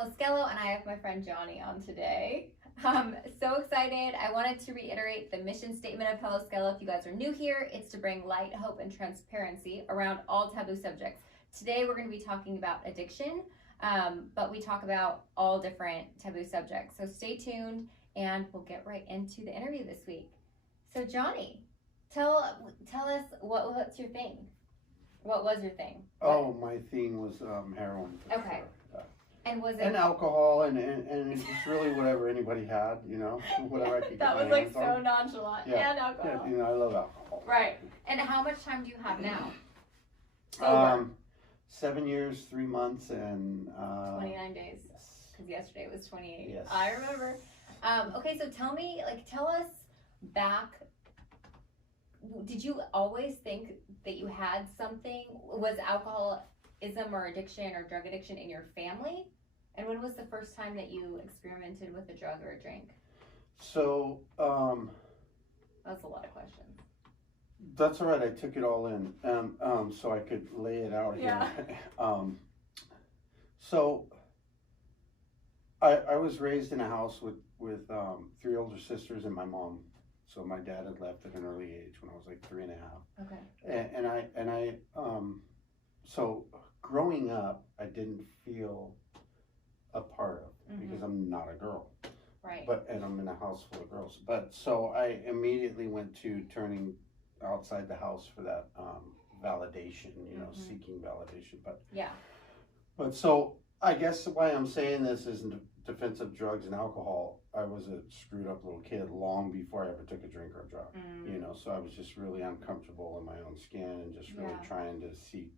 Hello, Skelo, and I have my friend Johnny on today. So excited. I wanted to reiterate the mission statement of Hello, Skelo. If you guys are new here, it's to bring light, hope, and transparency around all taboo subjects. Today, we're going to be talking about addiction, but we talk about all different taboo subjects. So stay tuned, and we'll get right into the interview this week. So, Johnny, tell us what's your thing? What was your thing? Oh, my thing was heroin. Okay. Sure. And was it? And alcohol, and it's really whatever anybody had, whatever I could That get was my like hands so on. nonchalant. Yeah. And alcohol. Yeah, I love alcohol. Right. And how much time do you have now? 7 years, 3 months, and 29 days. Because yesterday was 28. Yes. I remember. Okay, so tell us back. Did you always think that you had something? Was alcoholism or addiction or drug addiction in your family? And when was the first time that you experimented with a drug or a drink? So, That's a lot of questions. that's all right. I took it all in, so I could lay it out here. Yeah. So, I was raised in a house with 3 older sisters and my mom. So my dad had left at an early age when I was like 3 and a half. Okay. So growing up, I didn't feel a part of because I'm not a girl. Right. And I'm in a house full of girls. But so I immediately went to turning outside the house for that validation, seeking validation. But so I guess why I'm saying this is in defense of drugs and alcohol. I was a screwed up little kid long before I ever took a drink or a drug. So I was just really uncomfortable in my own skin and just really trying to seek,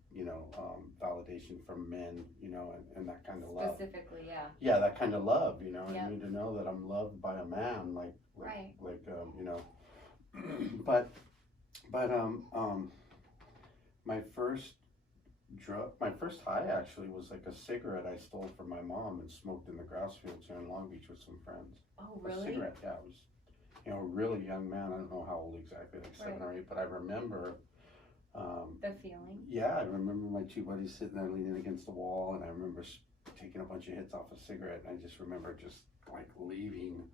validation from men, and that kind of love. Specifically, yeah. Yeah, that kind of love, I need to know that I'm loved by a man, my first high actually was like a cigarette I stole from my mom and smoked in the grass fields here in Long Beach with some friends. Oh, really? A cigarette, yeah. I was, a really young man. I don't know how old exactly, like 7 or 8, but I remember. The feeling? Yeah, I remember my 2 buddies sitting there leaning against the wall, and I remember taking a bunch of hits off a cigarette, and I just remember just like leaving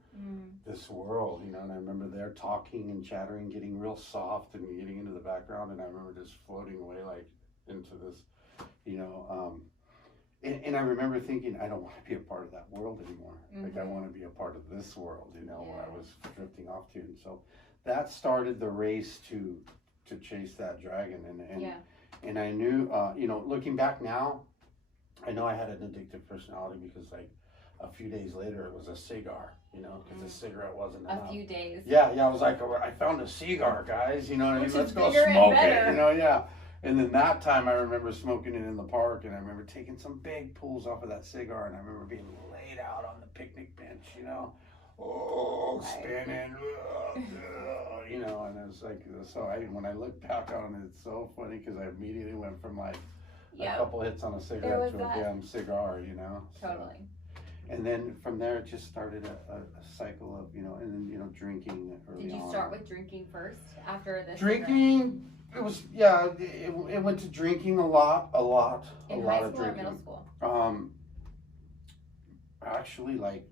this world, and I remember they're talking and chattering, getting real soft and getting into the background, and I remember just floating away like into this, and I remember thinking, I don't want to be a part of that world anymore. Like I want to be a part of this world, where I was drifting off to. And so that started the race to chase that dragon. And I knew, looking back now, I know I had an addictive personality because like a few days later it was a cigar, because the cigarette wasn't enough. A few days. Yeah, I was like, I found a cigar, guys, what I mean? Let's go bigger smoke and it, better. yeah. And then that time I remember smoking it in the park, and I remember taking some big pulls off of that cigar, and I remember being laid out on the picnic bench, spinning, and it was like, when I look back on it, it's so funny because I immediately went from like a couple hits on a cigarette to a damn cigar, Totally. And then from there, it just started a cycle of, and then, drinking early on. Did you start with drinking first after this? Drinking, it was, it went to drinking a lot In of high school drinking. or middle school? Actually, like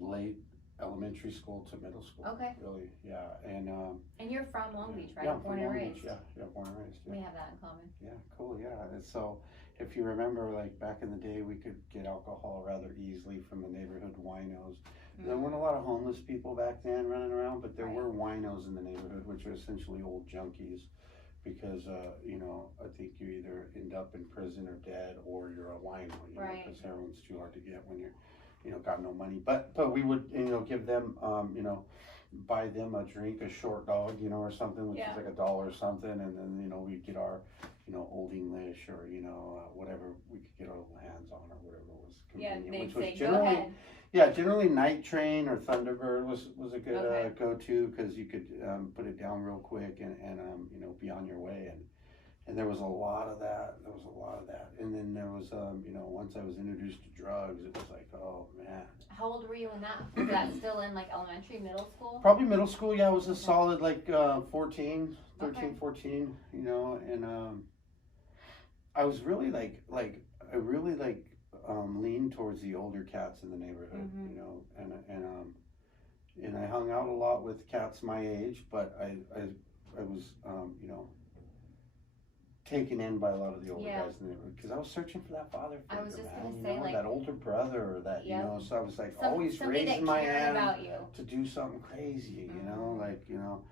late elementary school to middle school. Okay. Really, yeah. And you're from Long Beach, right? Yeah, Born and raised. Yeah, born and raised. Yeah. We have that in common. Yeah, cool, yeah. And so if you remember, like back in the day, we could get alcohol rather easily from the neighborhood winos. There weren't a lot of homeless people back then running around, but there were winos in the neighborhood, which are essentially old junkies. Because, I think you either end up in prison or dead, or you're a wino, because heroin's too hard to get when you're, got no money. But we would, give them, buy them a drink, a short dog, or something, which is like $1 or something. And then, we'd get our, Old English or, whatever we could get our little hands on or whatever was convenient. They'd say, go ahead. Yeah, generally Night Train or Thunderbird was a good go-to because you could put it down real quick and be on your way. And there was a lot of that. And then there was, once I was introduced to drugs, it was like, oh, man. How old were you in that? Was that still in like elementary, middle school? Probably middle school, yeah. It was a solid like 13, 14, and I was really I really leaned towards the older cats in the neighborhood, Mhm. you know, and I hung out a lot with cats my age, but I was, you know, taken in by a lot of the older Yeah. guys in the neighborhood because I was searching for that father I was figure, just man, gonna you say, know, like, that older brother or that, you Yep. know, so I was like Some, always somebody raising that my cared hand about you. to do something crazy, you know, Mhm. like, you know,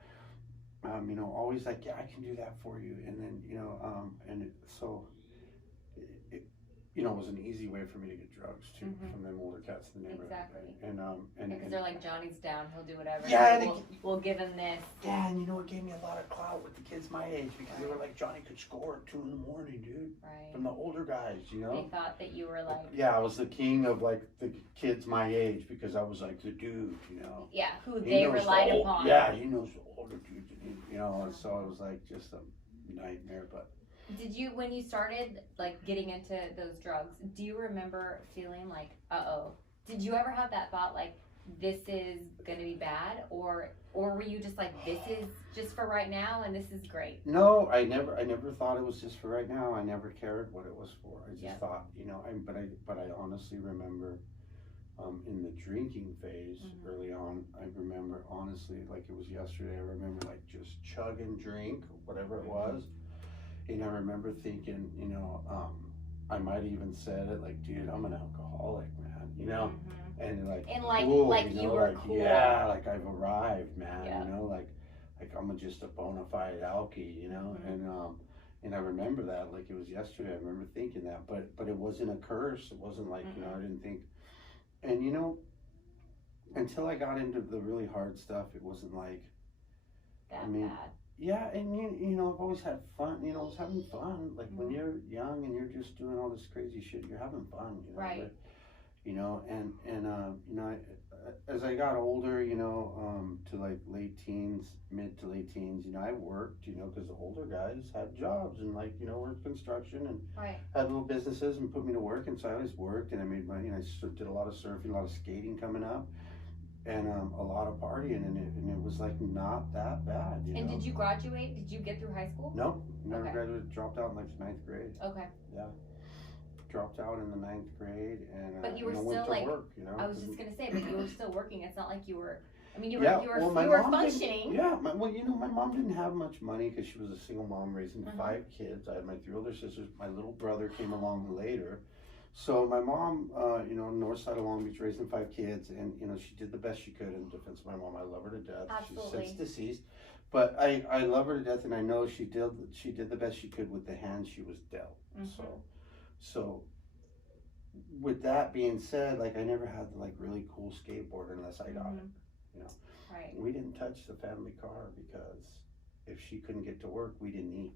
always like, yeah, I can do that for you. And then, so it, you know, it was an easy way for me to get drugs too Mhm. from them older cats in the neighborhood. Exactly. And Because they're like, Johnny's down, he'll do whatever. Yeah, We'll give him this. yeah, and you know, it gave me a lot of clout with the kids my age because they were like, Johnny could score at 2 in the morning, dude. Right. From the older guys, you know. They thought that you were like. Yeah, I was the king of like the kids my age because I was like the dude, you know. Yeah, who He they knows relied the upon. Yeah, he knows the older dudes, you know, and so it was like just a nightmare, but. Did you, when you started like getting into those drugs, do you remember feeling like, did you ever have that thought like, this is gonna be bad, or were you just like, this is just for right now and this is great? No, I never thought it was just for right now. I never cared what it was for. I just thought, you know, but I honestly remember in the drinking phase early on, I remember honestly like it was yesterday. I remember like just chugging drink, whatever it was. And I remember thinking, you know, I might even said it like, dude, I'm an alcoholic, man, you know, and like, cool, like you you know, were like, cool. yeah, like I've arrived, man, Yeah. you know, like I'm just a bona fide alkie, you know, and I remember that like it was yesterday. I remember thinking that, but it wasn't a curse. It wasn't like, you know, I didn't think, and you know, until I got into the really hard stuff, it wasn't like, That I mean, bad. yeah, and you know, I've always had fun. You know, I was having fun. Like when you're young and you're just doing all this crazy shit, you're having fun. You know, Right. but, you know, and you know, as I got older, you know, to like late teens, mid to late teens, you know, I worked. You know, because the older guys had jobs and like you know worked construction and had little businesses and put me to work, and so I always worked and I made money. And I did a lot of surfing, a lot of skating coming up. And a lot of partying, and it was like not that bad. You and know? Did you graduate? Did you get through high school? Nope, never graduated. Dropped out in like the 9th grade. Okay. Yeah, dropped out in the 9th grade, and but you were went still to like, work, you know. I was just gonna say, but you were still working. It's not like you were. I mean, you well, were functioning. Yeah, well, you know, my mom didn't have much money because she was a single mom raising 5 kids. I had my 3 older sisters. My little brother came along later. So my mom, you know, north side of Long Beach, raising 5 kids, and you know, she did the best she could in defense of my mom. I love her to death. Absolutely. She's since deceased, but I love her to death, and I know she did the best she could with the hand she was dealt. So with that being said, like I never had the like really cool skateboard unless I got it. You know, right. We didn't touch the family car because if she couldn't get to work, we didn't eat.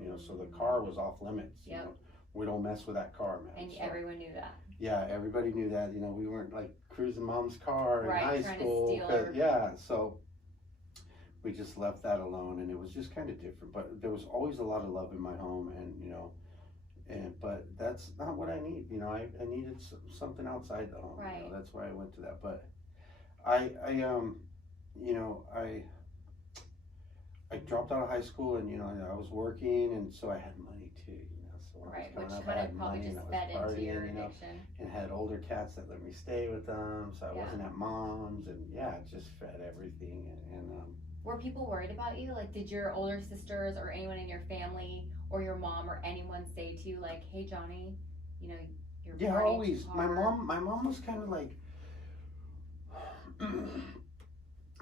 You know, so the car was off limits. You know, we don't mess with that car, man. And everyone knew that. Yeah, everybody knew that. You know, we weren't like cruising mom's car in high trying school. To steal her. Yeah, so we just left that alone, and it was just kind of different. But there was always a lot of love in my home, and you know, but that's not what I need. You know, I needed something outside the home. Right. You know, that's why I went to that. But I you know, I dropped out of high school, and you know, I was working, and so I had money too. You know, so when I was coming up, I had probably money, just and I fed was into your partying, you know, addiction. and had older cats that let me stay with them, so I wasn't at mom's, and yeah, it just fed everything, and were people worried about you? Like, did your older sisters or anyone in your family or your mom or anyone say to you, like, "Hey, Johnny, you know, you're yeah, partying always. too hard"? My mom was kind of like,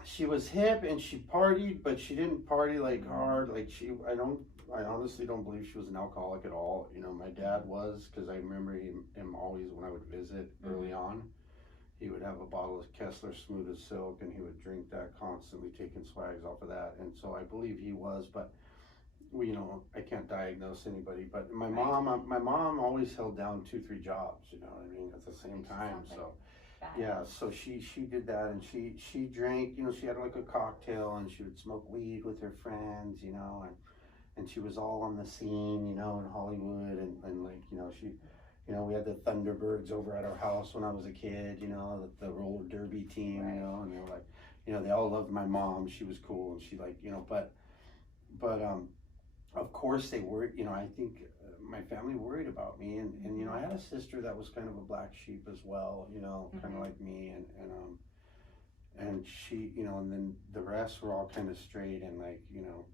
she was hip and she partied, but she didn't party like hard. Like I honestly don't believe she was an alcoholic at all. You know, my dad was, because I remember him always when I would visit early on. He would have a bottle of Kessler Smooth as Silk, and he would drink that constantly, taking swags off of that. And so I believe he was, but you know, I can't diagnose anybody. But my mom always held down 2-3 jobs. You know what I mean? At the same time, so. Yeah, so she did that, and she drank, you know, she had like a cocktail, and she would smoke weed with her friends, you know, and she was all on the scene, you know, in Hollywood, and like, you know, you know, we had the Thunderbirds over at our house when I was a kid, you know, the roller derby team, you know, and they were like, you know, they all loved my mom. She was cool, and she like, you know, but of course they were, you know, I think my family worried about me, and you know, I had a sister that was kind of a black sheep as well, you know, kind of like me, and she, you know, and then the rest were all kind of straight and like, you know,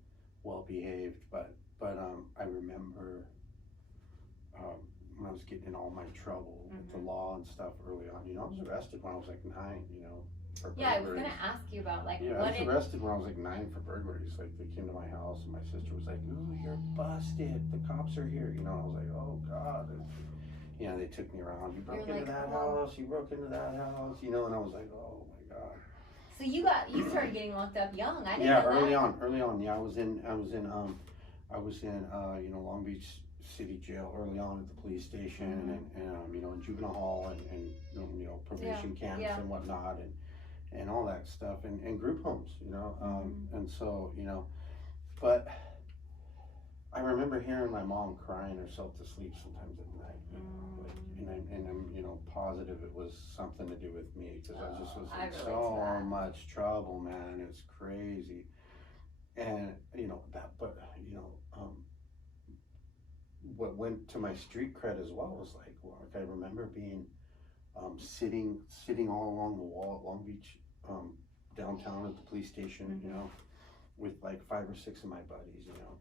well behaved, but I remember when I was getting in all my trouble with the law and stuff early on. You know, I was arrested when I was like 9, you know, for burglaries. Yeah, I was gonna ask you about like I was arrested when I was like 9 for burglaries. Like they came to my house and my sister was like, "Ooh, you're busted. The cops are here." You know, and I was like, "Oh God." And, you know, they took me around. You broke into that house. You broke into that house. You know, and I was like, "Oh my God." So you started getting locked up young. I didn't know that. Early on. Yeah, I was in you know, Long Beach City Jail early on at the police station, and you know, in juvenile hall and you know, probation camps and whatnot, and all that stuff, and group homes, you know, and so, you know, but I remember hearing my mom crying herself to sleep sometimes at night, you know, like, and I'm you know, positive it was something to do with me, because I just was in so much trouble, man. It's crazy. And you know that, but you know, what went to my street cred as well was like, I remember being sitting all along the wall at Long Beach downtown at the police station, you know, with like 5 or 6 of my buddies, you know,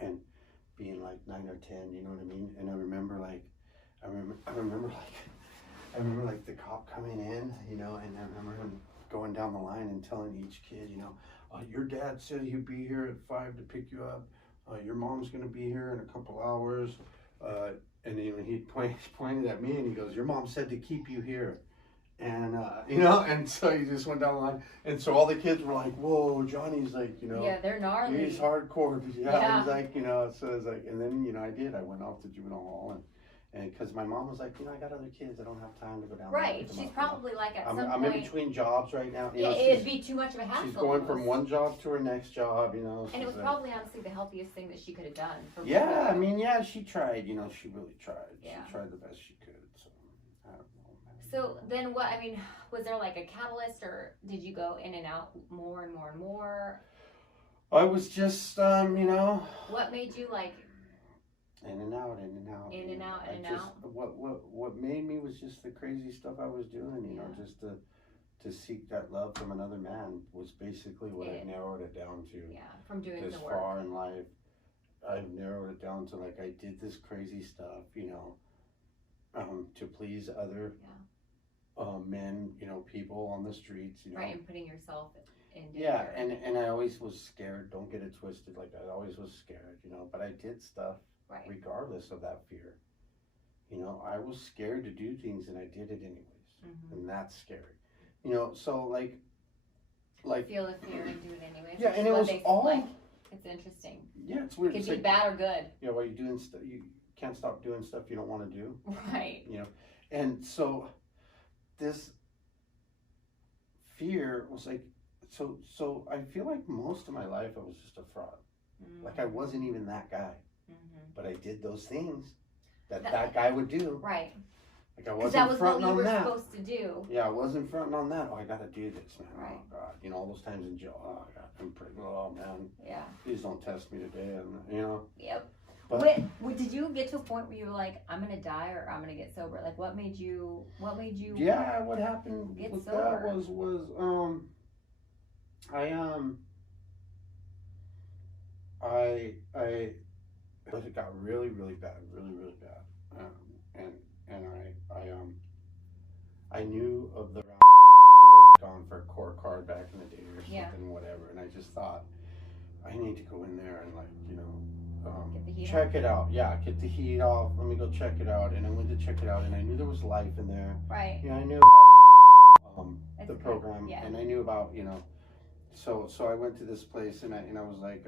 and being like 9 or 10, you know what I mean? And I remember like the cop coming in, you know, and I remember him going down the line and telling each kid, you know, your dad said he'd be here at 5 to pick you up. Your mom's gonna be here in a couple hours. And he pointed at me and he goes, "Your mom said to keep you here." And you know, and so he just went down the line, and so all the kids were like, "Whoa, Johnny's like, you know, yeah, they're gnarly. He's hardcore." Yeah. He's like, you know, so it's like, and then you know, I went off to juvenile hall, and because my mom was like, you know, I got other kids, I don't have time to go down. Right, she's probably like at some point. I'm in between jobs right now. You know, it'd be too much of a hassle. She's going from one job to her next job, you know. And it was probably honestly the healthiest thing that she could have done. Yeah, I mean, yeah, she tried. You know, she really tried. Yeah. She tried the best she could. So I don't know. So then, what? I mean, was there like a catalyst, or did you go in and out more and more and more? I was just, you know. What made you like? In and out. What made me was just the crazy stuff I was doing, you know, just to seek that love from another man was basically what I narrowed it down to. Yeah, from doing this the work. Far in life, I've narrowed it down to like I did this crazy stuff, you know, to please other men, you know, people on the streets, you know. Right, and putting yourself in danger. Yeah, and I always was scared. Don't get it twisted. Like I always was scared, you know, but I did stuff. Right. Regardless of that fear, you know, I was scared to do things and I did it anyways, and that's scary, you know. So like feel the fear and do it anyways. Yeah, and it was all like, it's interesting. Yeah, it's weird. It could be bad or good. Yeah, while you're doing stuff, you can't stop doing stuff you don't want to do. Right. You know, and so this fear was like, so I feel like most of my life I was just a fraud. Like I wasn't even that guy. But I did those things that guy would do. Right. Like I wasn't fronting on that. That was what you were supposed to do. Yeah, I wasn't fronting on that. Oh, I got to do this, man. Right. Oh, God. You know, all those times in jail. Oh, God, I'm pretty. Oh, man. Yeah. Please don't test me today. And, you know. Yep. But did you get to a point where you were like, I'm going to die or I'm going to get sober? Like, what made you? Yeah, what happened with that was it got really, really bad, and I knew of the round because I'd gone for a court card back in the day or something, whatever, and I just thought I need to go in there and like, you know, check it out. Yeah, get the heat off. Let me go check it out, and I went to check it out, and I knew there was life in there. Right. Yeah, I knew about the program, and I knew about, you know. So I went to this place and I was like,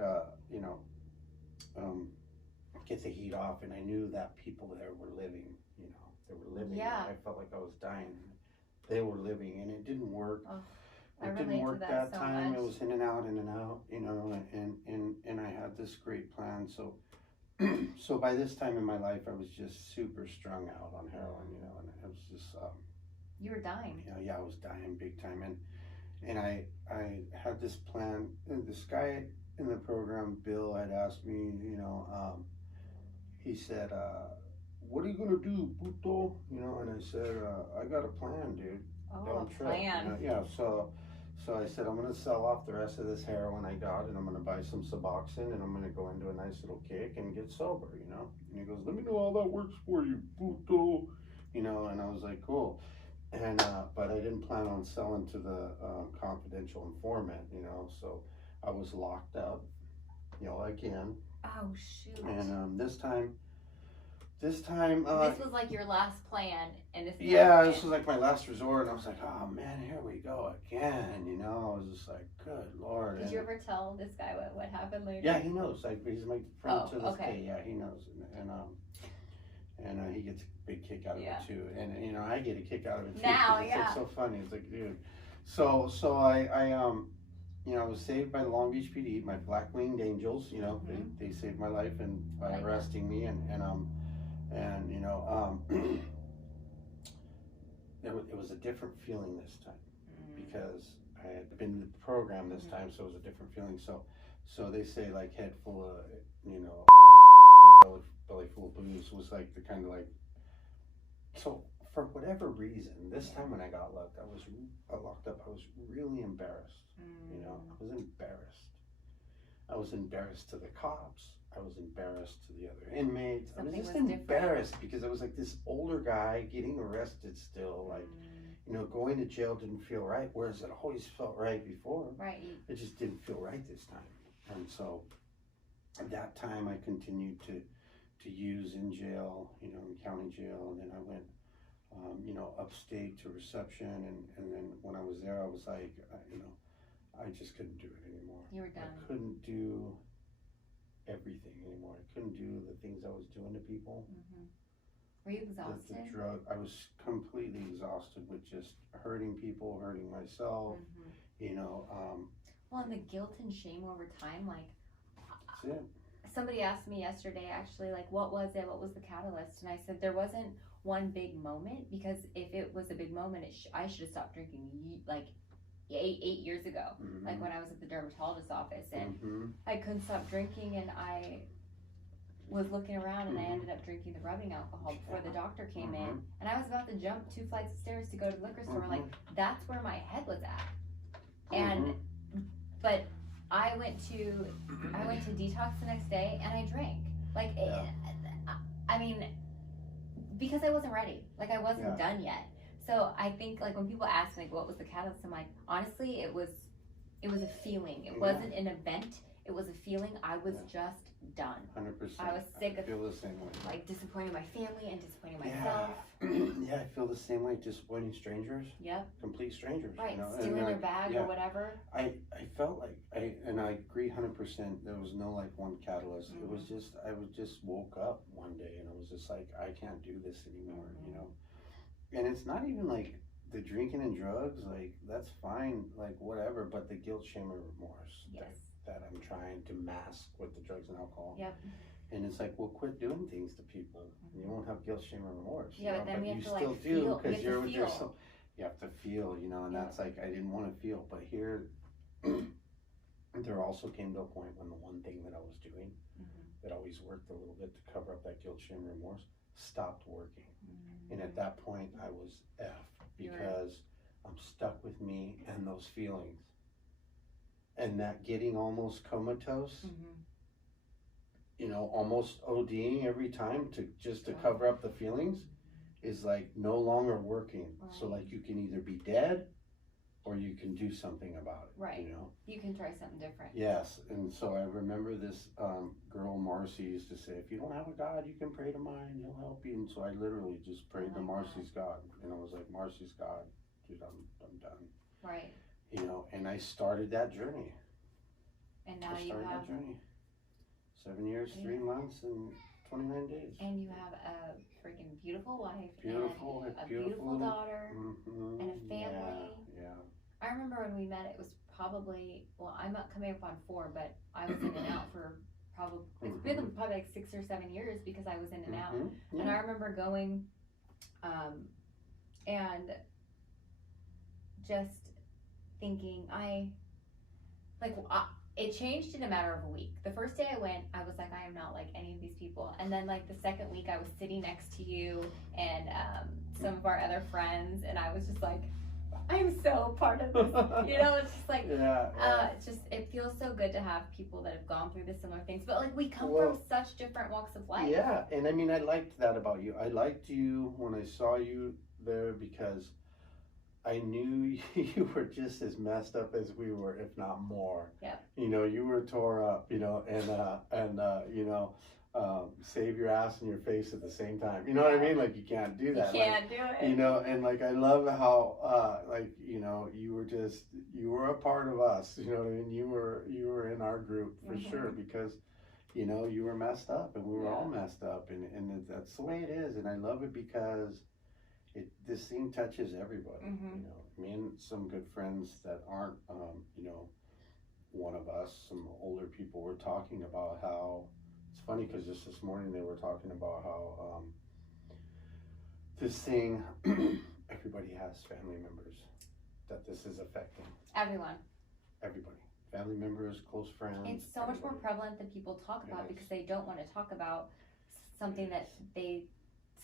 you know, get the heat off, and I knew that people there were living, you know, they were living. Yeah. I felt like I was dying. They were living, and it didn't work. Oh, it didn't work that so time. much. It was in and out, you know, and I had this great plan. So so by this time in my life, I was just super strung out on heroin, you know, and it was just you were dying. You know, yeah, I was dying big time, and I had this plan. And this guy in the program, Bill, had asked me, you know, he said, what are you gonna do, puto? You know, and I said, I got a plan, dude. Oh, Don't a trip. plan. You know, yeah, so I said, I'm gonna sell off the rest of this heroin I got, and I'm gonna buy some Suboxone, and I'm gonna go into a nice little kick and get sober, you know? And he goes, let me know how that works for you, puto. You know, and I was like, cool. And, but I didn't plan on selling to the confidential informant, you know, so I was locked up, you know, again. Oh, shoot. And this time, this was like your last plan, and this. Yeah, this was like my last resort, and I was like, oh man, here we go again, you know. I was just like, good Lord. Did you ever tell this guy what happened later? Yeah, he knows. Like, he's my friend to this okay. day. Yeah, he knows, and he gets a big kick out of it too, and you know, I get a kick out of it too. Now, it's like so funny. It's like, dude. So I you know, I was saved by the Long Beach PD, my black winged angels. You know, they saved my life and by arresting me, and you know, it was a different feeling this time because I had been in the program this time, so it was a different feeling. So they say like head full of, you know, belly full of booze was like the kind of like. So for whatever reason, this time when I got locked up, I was really embarrassed. You know, I was embarrassed. I was embarrassed to the cops. I was embarrassed to the other inmates. I was just embarrassed because I was like this older guy getting arrested still, like, you know, going to jail didn't feel right, whereas it always felt right before. Right. It just didn't feel right this time. And so at that time I continued to use in jail, you know, in county jail, and then I went, you know, upstate to reception, and then when I was there, I was like, you know, I just couldn't do it anymore. You were done. I couldn't do everything anymore. I couldn't do the things I was doing to people. Were you exhausted? The drug, I was completely exhausted with just hurting people, hurting myself, you know. Well, and the guilt and shame over time, like, that's it. Somebody asked me yesterday, actually, like, what was it? What was the catalyst? And I said, there wasn't one big moment, because if it was a big moment, I should have stopped drinking, like, 8 years ago, like when I was at the dermatologist's office, and I couldn't stop drinking, and I was looking around, and I ended up drinking the rubbing alcohol before the doctor came in, and I was about to jump 2 flights of stairs to go to the liquor store. Like, that's where my head was at. And but I went to detox the next day, and I drank. Like, I mean, because I wasn't ready. Like, I wasn't done yet. So I think, like, when people ask me, like, what was the catalyst, I'm like, honestly, it was a feeling. It wasn't an event. It was a feeling. I was just done. 100%. I was sick of, feel the same way. Like, disappointing my family and disappointing myself. Yeah, I feel the same way. Disappointing strangers. Yep. Complete strangers. Right. You know? Stealing their bag or whatever. I felt like and I agree 100%. There was no like one catalyst. It was just I just woke up one day and I was just like, I can't do this anymore. You know. And it's not even like the drinking and drugs, like that's fine, like whatever, but the guilt, shame, and remorse that I'm trying to mask with the drugs and alcohol. Yep. And it's like, well, quit doing things to people. You won't have guilt, shame, and remorse. Yeah, but then we have you to still like do feel. because you have to feel, you know, and Yep. that's like I didn't want to feel, but here there also came to a point when the one thing that I was doing that always worked a little bit to cover up that guilt, shame, and remorse stopped working. And at that point, I was F because I'm stuck with me and those feelings. And that getting almost comatose, you know, almost ODing every time to cover up the feelings is like no longer working. So like you can either be dead or you can do something about it. Right. You know? You can try something different. Yes. And so I remember this girl Marcy used to say, if you don't have a God, you can pray to mine, he'll help you. And so I literally just prayed to Marcy's God. And I was like, Marcy's God, dude, I'm done. Right. You know, and I started that journey. And now you have that journey. 7 years, 3 months, and 29 days. And you have a freaking beautiful wife. Beautiful, and a beautiful daughter. And a family. Yeah. I remember when we met, it was probably, well, I'm not coming up on 4, but I was in and out for probably, it's been probably like 6 or 7 years because I was in and out. Yeah. And I remember going, and just thinking, it changed in a matter of a week. The first day I went, I was like, I am not like any of these people. And then like the second week, I was sitting next to you and some of our other friends, and I was just like, I'm so part of this. You know, it's just like, it feels so good to have people that have gone through the similar things. But like, we come from such different walks of life. Yeah, and I mean, I liked that about you. I liked you when I saw you there because I knew you were just as messed up as we were, if not more. Yeah. You know, you were tore up, you know, and you know, save your ass and your face at the same time. You know what I mean? Like, you can't do that. You can't do it. You know, and like, I love how, like, you know, you were a part of us. You know what I mean? You were in our group for sure because, you know, you were messed up and we were all messed up, and that's the way it is. And I love it because this thing touches everybody. You know, me and some good friends that aren't, you know, one of us, some older people were talking about how, it's funny because just this morning they were talking about how this thing, everybody has family members that this is affecting. Everybody. Family members, close friends. It's so much more prevalent than people talk about because they don't want to talk about something that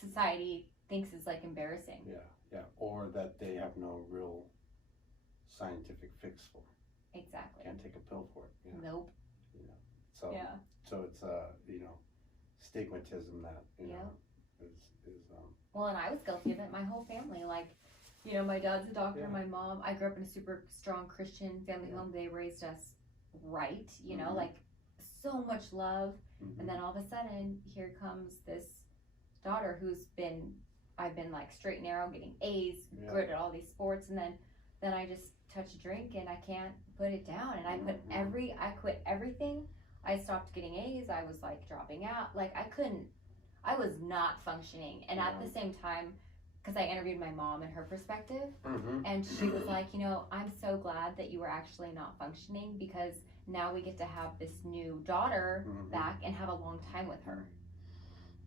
society thinks is like embarrassing. Yeah, or that they have no real scientific fix for. Exactly. Can't take a pill for it. You know? Nope. You know, so it's you know, stigmatism that you know is Well, and I was guilty of it. My whole family, like, you know, my dad's a doctor. My mom. I grew up in a super strong Christian family home. They raised us right. You know, like so much love, and then all of a sudden, here comes this daughter I've been like straight and narrow, getting A's, good at all these sports, and then I just touch a drink and I can't put it down, and I quit everything. I stopped getting A's. I was like dropping out. Like I was not functioning. And at the same time, because I interviewed my mom and her perspective, and she was like, you know, I'm so glad that you were actually not functioning because now we get to have this new daughter back and have a long time with her.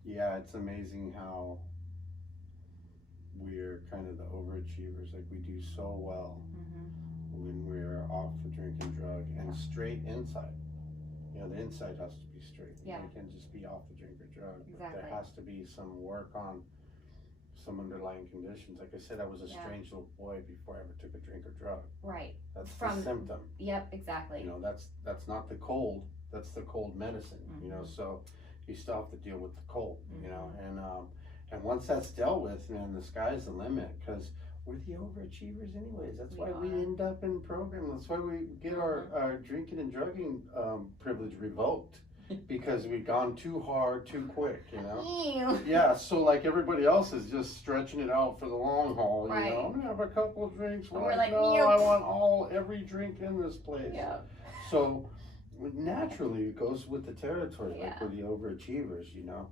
Yeah, it's amazing how we're kind of the overachievers. Like, we do so well when we're off the drink and drug and straight inside. You know, the inside has to be straight. You can't just be off the drink or drug. Exactly. There has to be some work on some underlying conditions. Like I said, I was a strange little boy before I ever took a drink or drug. Right. That's the symptom. Yep, exactly. You know, that's not the cold. That's the cold medicine. You know, so you still have to deal with the cold. You know, and once that's dealt with, man, the sky's the limit because we're the overachievers anyways. That's why we end up in program. That's why we get our drinking and drugging privilege revoked because we've gone too hard, too quick, you know? Yeah, so like everybody else is just stretching it out for the long haul, you know? I'm gonna have a couple of drinks. We're like, no, I want every drink in this place. Yeah. So naturally it goes with the territory, like we're the overachievers, you know?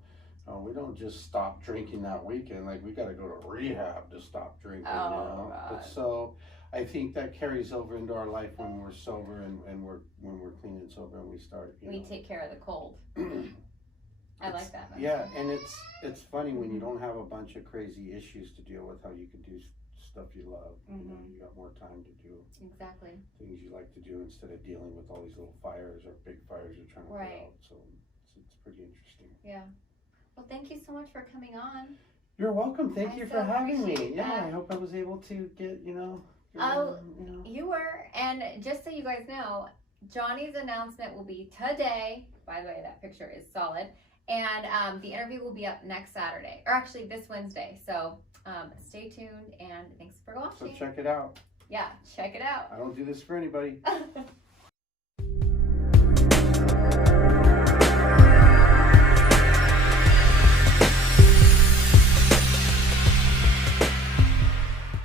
We don't just stop drinking that weekend. Like, we got to go to rehab to stop drinking, you know? But so I think that carries over into our life when we're sober and when we're clean and sober and we start, we take care of the cold. I like that. Yeah, and it's funny when you don't have a bunch of crazy issues to deal with, how you can do stuff you love. You know, you got more time to do things you like to do instead of dealing with all these little fires or big fires you're trying to put out. So it's pretty interesting. Yeah. Well, thank you so much for coming on. You're welcome. Thank you for having me. Yeah, I hope I was able to get, you know. You were. And just so you guys know, Johnny's announcement will be today. By the way, that picture is solid. And the interview will be up next Saturday, or actually this Wednesday. So stay tuned, and thanks for watching. So check it out. Yeah, check it out. I don't do this for anybody.